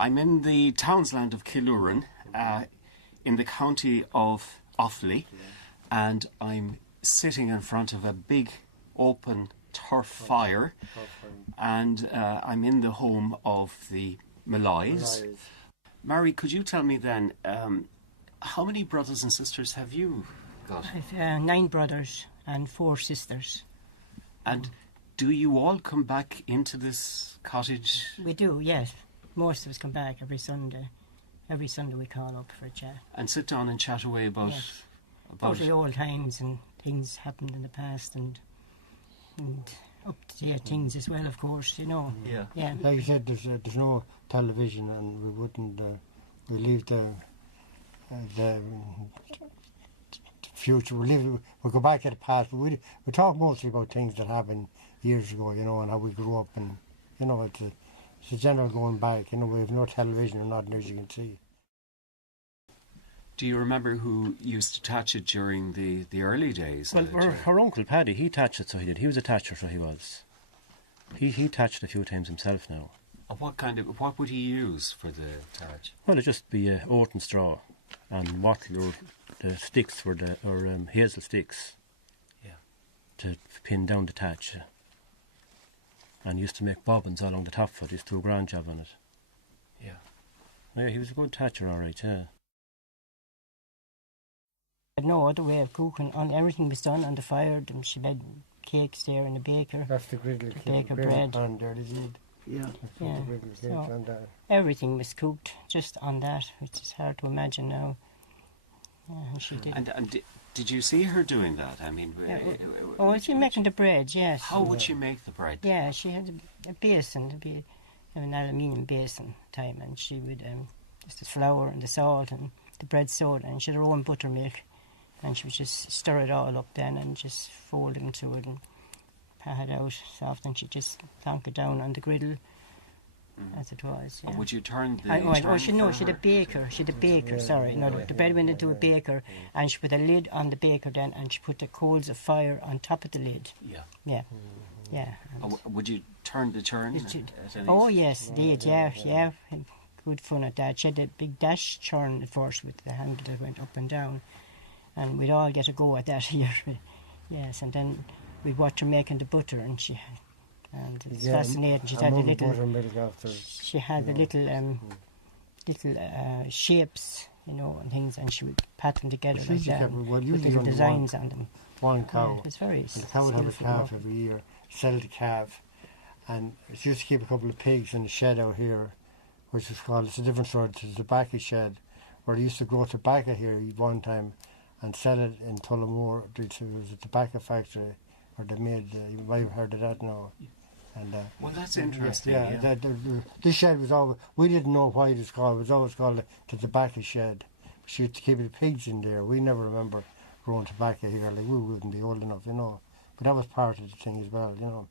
I'm in the townsland of Killuran, in the county of Offaly, and I'm sitting in front of a big open turf fire, and I'm in the home of the Malloys. Mary, could you tell me then, how many brothers and sisters have you got? I've 9 brothers and 4 sisters. And do you all come back into this cottage? We do, yes. Most of us come back every Sunday. Every Sunday we call up for a chat. And sit down and chat away about... Yes. About the old times and things happened in the past and up-to-date things as well, of course, you know. Yeah. Like you said, there's no television, and we wouldn't... we leave the future. We go back to the past, but we talk mostly about things that happened years ago, you know, and how we grew up, and you know, it's a general going back. You know, we have no television or nothing, as you can see. Do you remember who used to touch it during the early days? Well, her uncle Paddy, he touched it, so he did. He was a toucher, so he was. He touched a few times himself now. And what would he use for the touch? Well, it'd just be oat and straw, and wattle or the sticks or hazel sticks. Yeah. To pin down the touch. And used to make bobbins along the top of it. He used to do a grand job on it. Yeah. Yeah, he was a good toucher, all right, yeah. Had no other way of cooking. Everything was done on the fire. She made cakes there in the baker. That's the griddle cake. Baker bread. On there, is it? Yeah. So everything was cooked just on that, which is hard to imagine now. Yeah, she did. And did you see her doing that? I mean, was she making the bread? Yes. How would she make the bread? Yeah, she had a basin, it'd be an aluminium basin time, and she would just the flour and the salt and the bread soda, and she had her own buttermilk, and she would just stir it all up then and just fold it into it and pat it out soft, and she'd just plonk it down on the griddle as it was. Yeah. And would you turn the... she had a baker. The bread went into a baker, and she put a lid on the baker then, and she put the coals of fire on top of the lid. Yeah. Would you turn the churn? Oh yes, indeed, yeah. Good fun at that. She had a big dash churn at first with the handle that went up and down, and we'd all get a go at that here. Yes, and then we'd watch her making the butter, and it's fascinating. She had the little shapes, you know, and things, and she would pat them together like that, with little designs on them. One cow. Yeah, it's very. The cow would have a calf every year. Sell the calf, and she used to keep a couple of pigs in the shed out here, which was called. It's a different sort. It's a tobacco shed, where they used to grow tobacco here one time, and sell it in Tullamore. It was a tobacco factory, or they made. You might have heard of that now. And, well, that's interesting. Yeah. This shed was always. We didn't know why it was called. It was always called the tobacco shed. She used to keep the pigs in there. We never remember growing tobacco here. Like, we wouldn't be old enough, you know. But that was part of the thing as well, you know.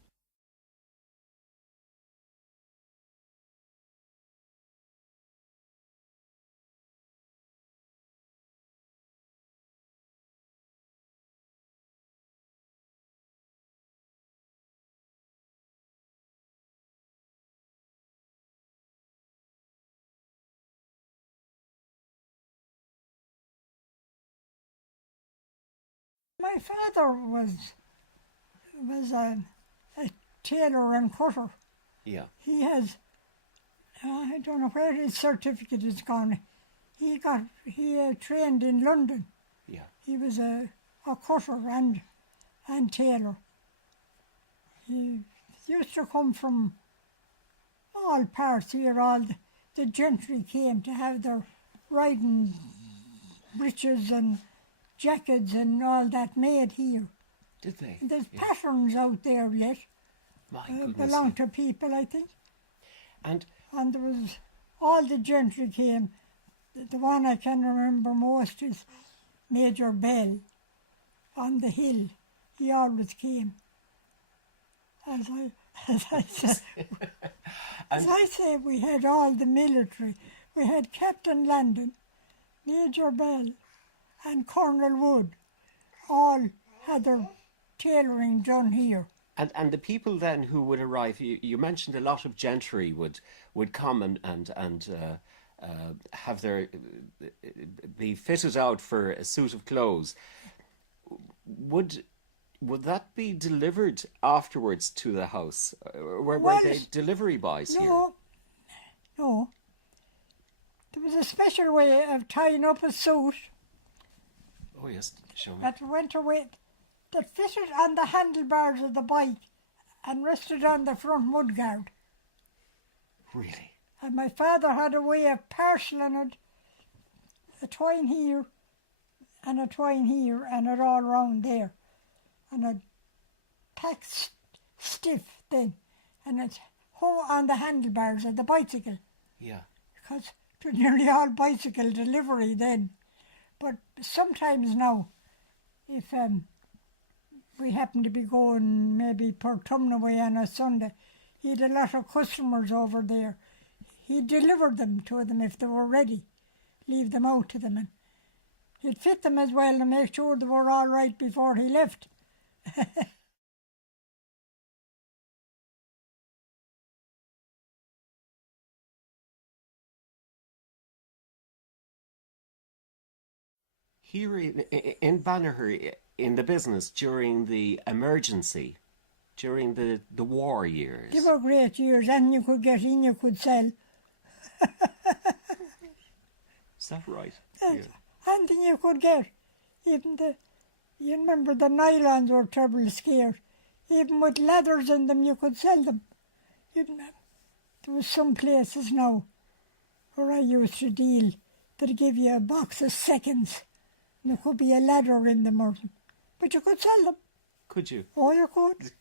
My father was a tailor and cutter. Yeah. He has, I don't know where his certificate is gone. He trained in London. Yeah. He was a cutter and tailor. He used to come from all parts here. All the gentry came to have their riding breeches and jackets and all that made here. Did they? There's patterns out there yet. My goodness. Belong to people, I think. And there was, all the gentry came. The one I can remember most is Major Bell on the hill. He always came. As I say, we had all the military. We had Captain Landon, Major Bell, and Colonel Wood. All had their tailoring done here. And the people then who would arrive, you mentioned a lot of gentry would come and have their be fitted out for a suit of clothes. Would that be delivered afterwards to the house? Were they delivery boys here? No. There was a special way of tying up a suit. Oh yes, show me. That went away, that fitted on the handlebars of the bike and rested on the front mudguard. Really? And my father had a way of parcelling it, a twine here and a twine here and it all round there. And it packed stiff then. And it's on the handlebars of the bicycle. Yeah. Because it was nearly all bicycle delivery then. But sometimes now, if we happen to be going maybe Portumnaway on a Sunday, he had a lot of customers over there. He'd deliver them to them if they were ready, leave them out to them. And he'd fit them as well and make sure they were all right before he left. Here in Banagher, in the business during the emergency, during the war years. They were great years, and you could get in, you could sell. Is that right? Yeah. Anything you could get. Even you remember the nylons were terribly scarce. Even with leathers in them, you could sell them. There was some places now where I used to deal that give you a box of seconds. And there could be a leather in them or something. But you could sell them. Could you? Oh, you could.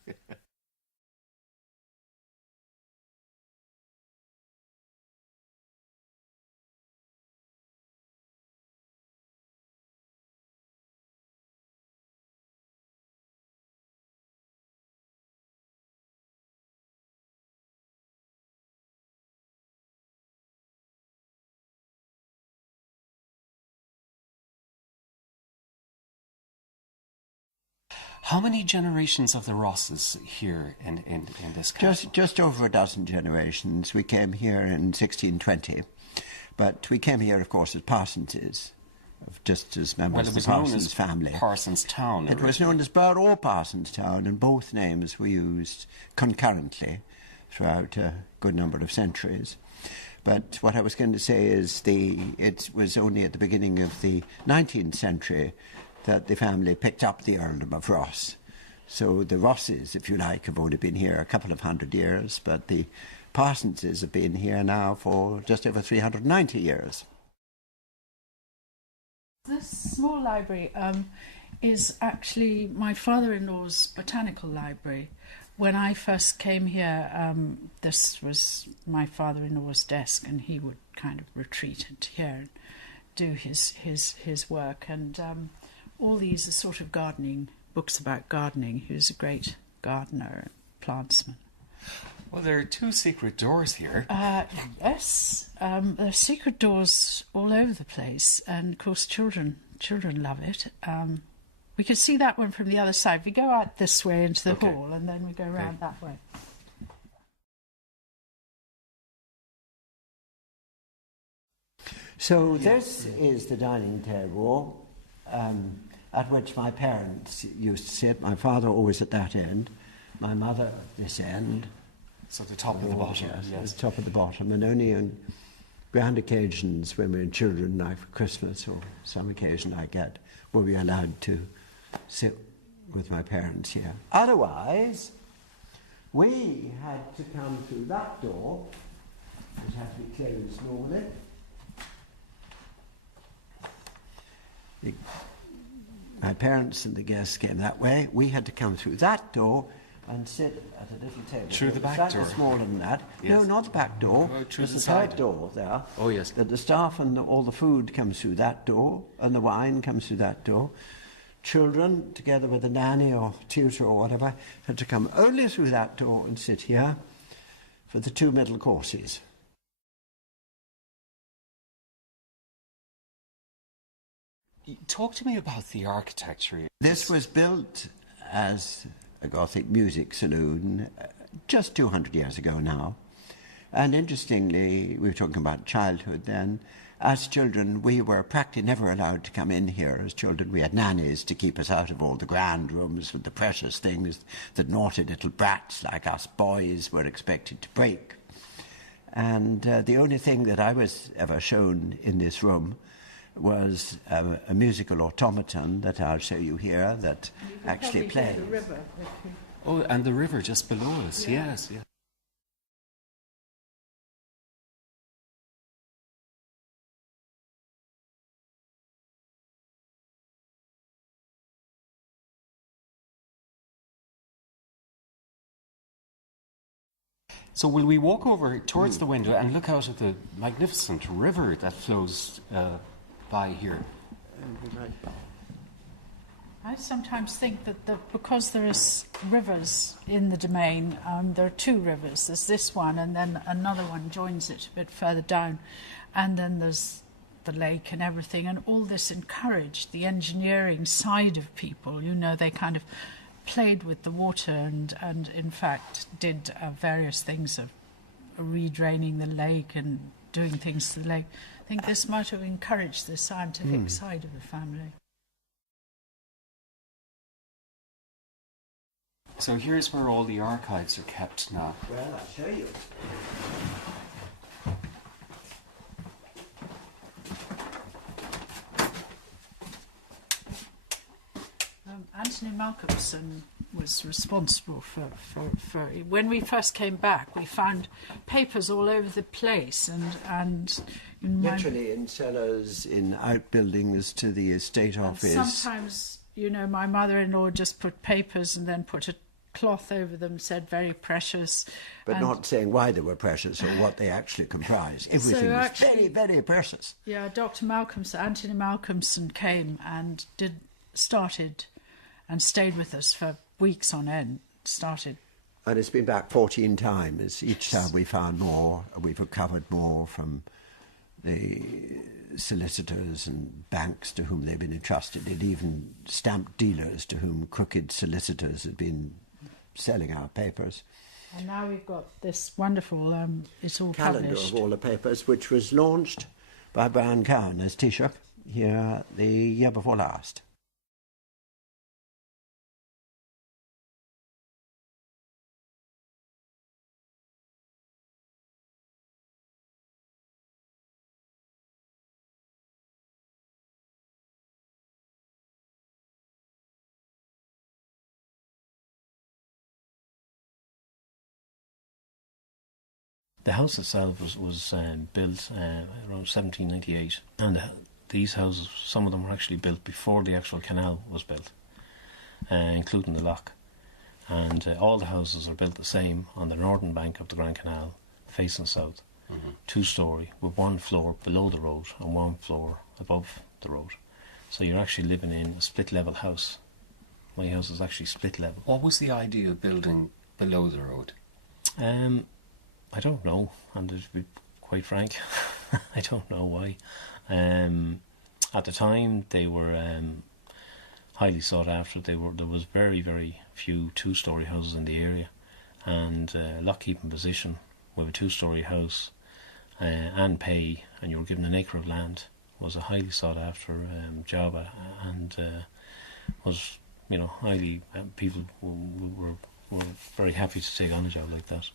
How many generations of the Rosses here in this castle? Just over a dozen generations. We came here in 1620, but we came here, of course, as Parsonses, just as members of the Parsons family. Parsons Town. It was known as Burr or Parsons Town, and both names were used concurrently throughout a good number of centuries. But what I was going to say is it was only at the beginning of the 19th century that the family picked up the earldom of Ross. So the Rosses, if you like, have only been here a couple of 100 years, but the Parsonses have been here now for just over 390 years. This small library is actually my father-in-law's botanical library. When I first came here, this was my father-in-law's desk, and he would kind of retreat into here and do his work. And all these are sort of gardening, books about gardening. He was a great gardener and plantsman. Well, there are two secret doors here. Yes, there are secret doors all over the place, and of course children love it. We can see that one from the other side. We go out this way into the hall, and then we go round that way. So this is the dining table at which my parents used to sit. My father always at that end, my mother at this end. So the top of the bottom. Yes, the top of the bottom, and only on grand occasions when we're children, like for Christmas or some occasion like that, were we allowed to sit with my parents here. Otherwise, we had to come through that door, which had to be closed normally. My parents and the guests came that way. We had to come through that door and sit at a little table. Through the back door? Slightly smaller than that. Yes. No, not the back door. Oh, through There's the a side side door there. Oh, yes. That the staff and all the food comes through that door, and the wine comes through that door. Children, together with a nanny or tutor or whatever, had to come only through that door and sit here for the two middle courses. Talk to me about the architecture. This was built as a Gothic music saloon just 200 years ago now. And interestingly, we were talking about childhood then. As children, we were practically never allowed to come in here as children. We had nannies to keep us out of all the grand rooms with the precious things that naughty little brats like us boys were expected to break. And the only thing that I was ever shown in this room was a musical automaton that I'll show you here that actually plays. The river. Oh, and the river just below us, yes. So will we walk over towards the window and look out at the magnificent river that flows by here? I sometimes think that because there is rivers in the domain, there are two rivers. There's this one, and then another one joins it a bit further down, and then there's the lake and everything, and all this encouraged the engineering side of people. You know, they kind of played with the water and in fact did various things of redraining the lake and doing things to the lake. I think this might have encouraged the scientific side of the family. So here's where all the archives are kept now. Well, I'll show you. Anthony Malcolmson was responsible for when we first came back, we found papers all over the place and literally in cellars, in outbuildings to the estate office. Sometimes, you know, my mother-in-law just put papers and then put a cloth over them, said very precious. But not saying why they were precious or what they actually comprise. Everything was very, very precious. Yeah, Anthony Malcolmson came and started and stayed with us for weeks on end. And it's been back 14 times. Each time we found more, we've recovered more from the solicitors and banks to whom they've been entrusted, and even stamp dealers to whom crooked solicitors had been selling our papers. And now we've got this wonderful, it's all calendar published. Of all the papers, which was launched by Brian Cowan as Taoiseach here the year before last. The house itself was built around 1798, and these houses, some of them were actually built before the actual canal was built, including the lock. And all the houses are built the same on the northern bank of the Grand Canal, facing south, two-storey, with one floor below the road and one floor above the road. So you're actually living in a split-level house. My house is actually split-level. What was the idea of building below the road? I don't know, and to be quite frank, I don't know why. At the time, they were highly sought after. There was very, very few two-storey houses in the area, and lock-keeping position with a two-storey house and pay, and you were given an acre of land, was a highly sought after job, and was, you know, highly people were very happy to take on a job like that.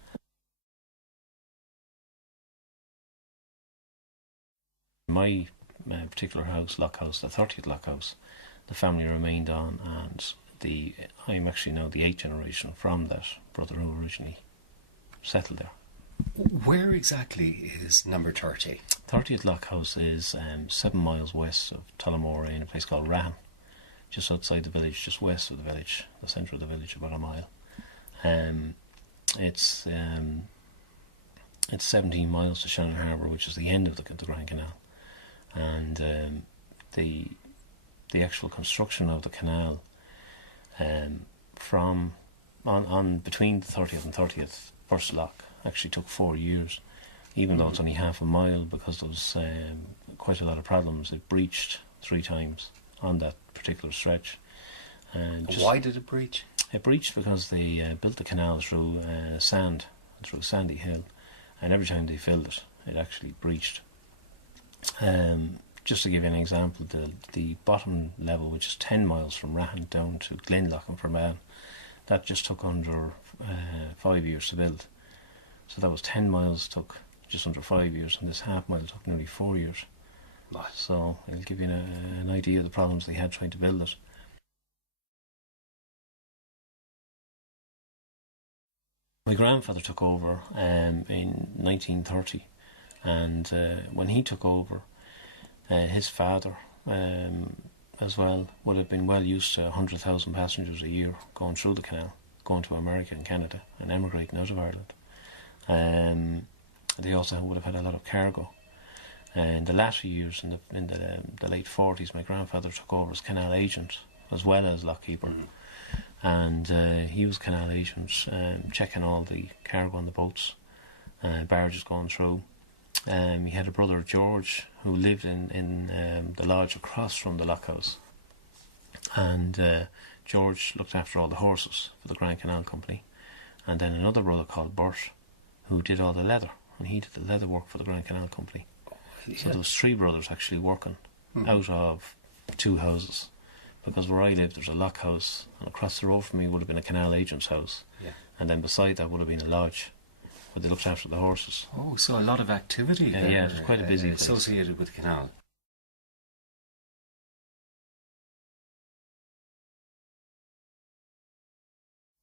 My particular house, Lock House, the 30th Lock House, the family remained on, and I'm actually now the 8th generation from that brother who originally settled there. Where exactly is number 30? 30th Lock House is 7 miles west of Tullamore in a place called Rahan, just outside the village, just west of the village, the centre of the village, about a mile. It's 17 miles to Shannon Harbour, which is the end of the Grand Canal. And the actual construction of the canal from between the 30th and 30th first lock actually took 4 years, even though it's only half a mile, because there was quite a lot of problems. It breached 3 times on that particular stretch. And why did it breach? It breached because they built the canal through sand, through Sandy Hill, and every time they filled it, it actually breached. Just to give you an example, the bottom level, which is 10 miles from Rahan down to Glenlough and Fermanagh, that just took under 5 years to build. So that was 10 miles, took just under 5 years, and this half mile took nearly 4 years. Right. So it'll give you an idea of the problems they had trying to build it. My grandfather took over in 1930, and when he took over, his father as well would have been well used to 100,000 passengers a year going through the canal, going to America and Canada and emigrating out of Ireland. They also would have had a lot of cargo. In the latter years, in the late 40s, my grandfather took over as canal agent as well as lockkeeper. And he was canal agent, checking all the cargo on the boats, barges going through. He had a brother, George, who lived in the lodge across from the lockhouse. And George looked after all the horses for the Grand Canal Company. And then another brother called Bert, who did all the leather, and he did the leather work for the Grand Canal Company. Yeah. So there was 3 brothers actually working out of 2 houses. Because where I lived, there's a lock house, and across the road from me would have been a canal agent's house. Yeah. And then beside that would have been a lodge, where they looked after the horses. Oh, so a lot of activity there. Yeah, it was quite a busy place. Associated with the canal.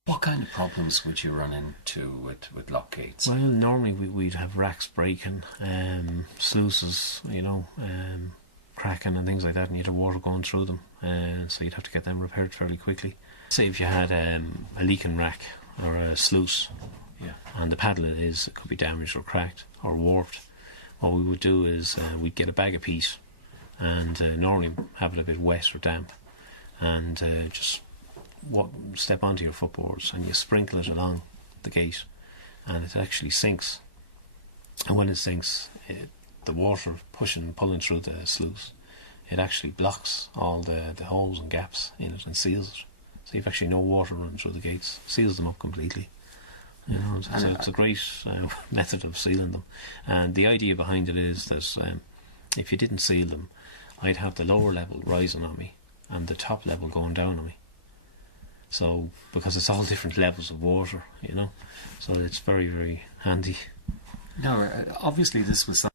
What kind of problems would you run into with lock gates? Well, normally we'd have racks breaking, sluices, cracking and things like that, and you'd have water going through them, so you'd have to get them repaired fairly quickly. Say if you had a leaking rack or a sluice, and the paddle it could be damaged or cracked or warped, what we would do is we'd get a bag of peat and normally have it a bit wet or damp, and just step onto your footboards and you sprinkle it along the gate, and it actually sinks. And when it sinks, the water pulling through the sluice, it actually blocks all the holes and gaps in it and seals it. So you've actually no water running through the gates, seals them up completely. So it's a great method of sealing them. And the idea behind it is that if you didn't seal them, I'd have the lower level rising on me and the top level going down on me. So, because it's all different levels of water, so it's very, very handy. Now, obviously this was something.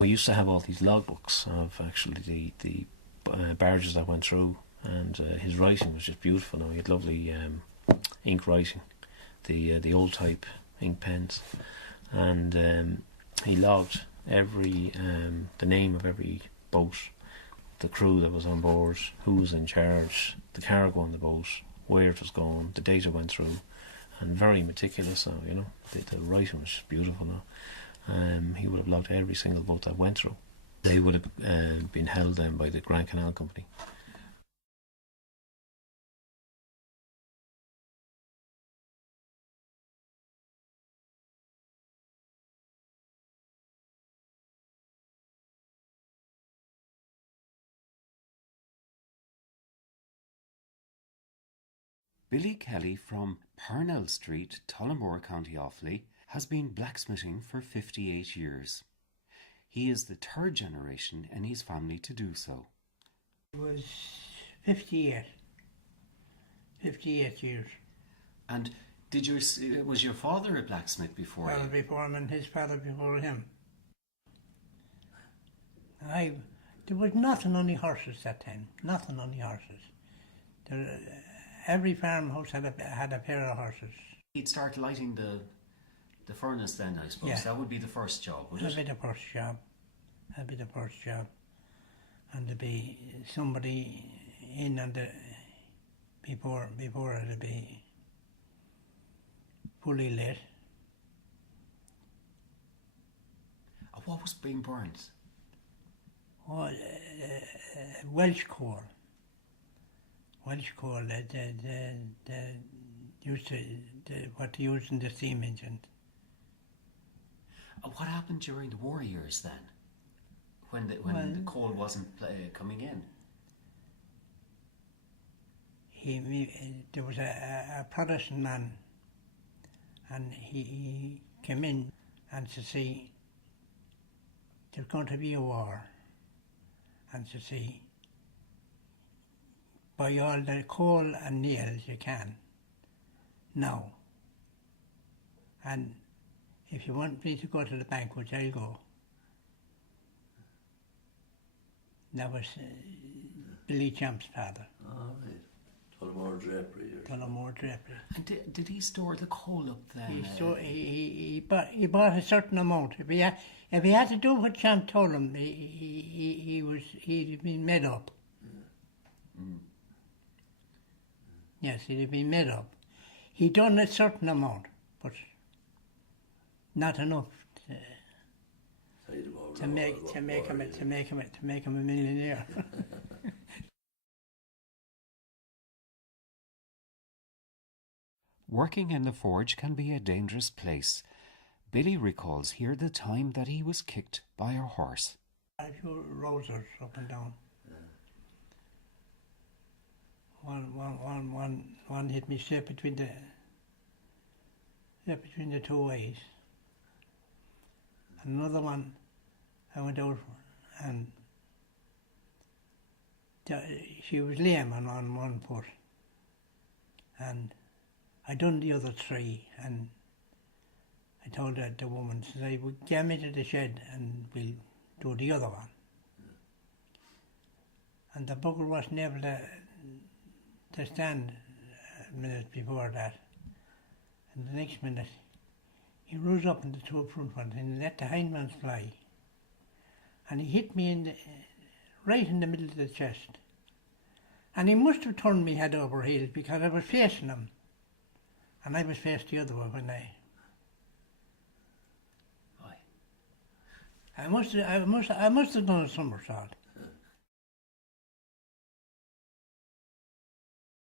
We used to have all these logbooks of actually the barges that went through, and his writing was just beautiful. Now he had lovely ink writing, the old type ink pens, and he logged the name of every boat, the crew that was on board, who was in charge, the cargo on the boat, where it was going, the date it went through, and very meticulous. So the writing was just beautiful now. He would have logged every single boat that went through. They would have been held then by the Grand Canal Company. Billy Kelly from Parnell Street, Tullamore, County Offaly, has been blacksmithing for 58 years. He is the 3rd generation in his family to do so. It was 58 years. And was your father a blacksmith before Father you? before him and his father before him. There was nothing on the horses that time. Nothing on the horses. Every farmhouse had a pair of horses. He'd start lighting the furnace then, I suppose. Yeah. That would be the first job, would it? That'd be the first job. And there'd be somebody in on the before it'd be fully lit. What was being burnt? Oh, Welsh coal. Welsh coal. What they used in the steam engine. What happened during the war years then? when the coal wasn't coming in? There was a Protestant man, and he came in and to see there's going to be a war, and to see buy all the coal and nails you can now, and if you want me to go to the bank, which I'll go. That was Billy Champ's father. All right. Tullamore Drapery. Tullamore Drapery. And did he store the coal up then? He bought a certain amount. If he had to do what Champ told him, he'd been made up. Yes, he'd have been made up. He done a certain amount, but not enough to make him a millionaire. Working in the forge can be a dangerous place. Billy recalls here the time that he was kicked by a horse. A few roses up and down. One hit me straight between the two ways. Another one, I went out and she was lame on one foot, and I done the other three, and I told the woman, says, I would get me to the shed and we'll do the other one. And the bugger wasn't able to stand a minute before that. And the next minute, he rose up in the two front ones and let the hindman's fly. And he hit me right in the middle of the chest. And he must have turned me head over heels because I was facing him. And I was faced the other way when I must have done a somersault.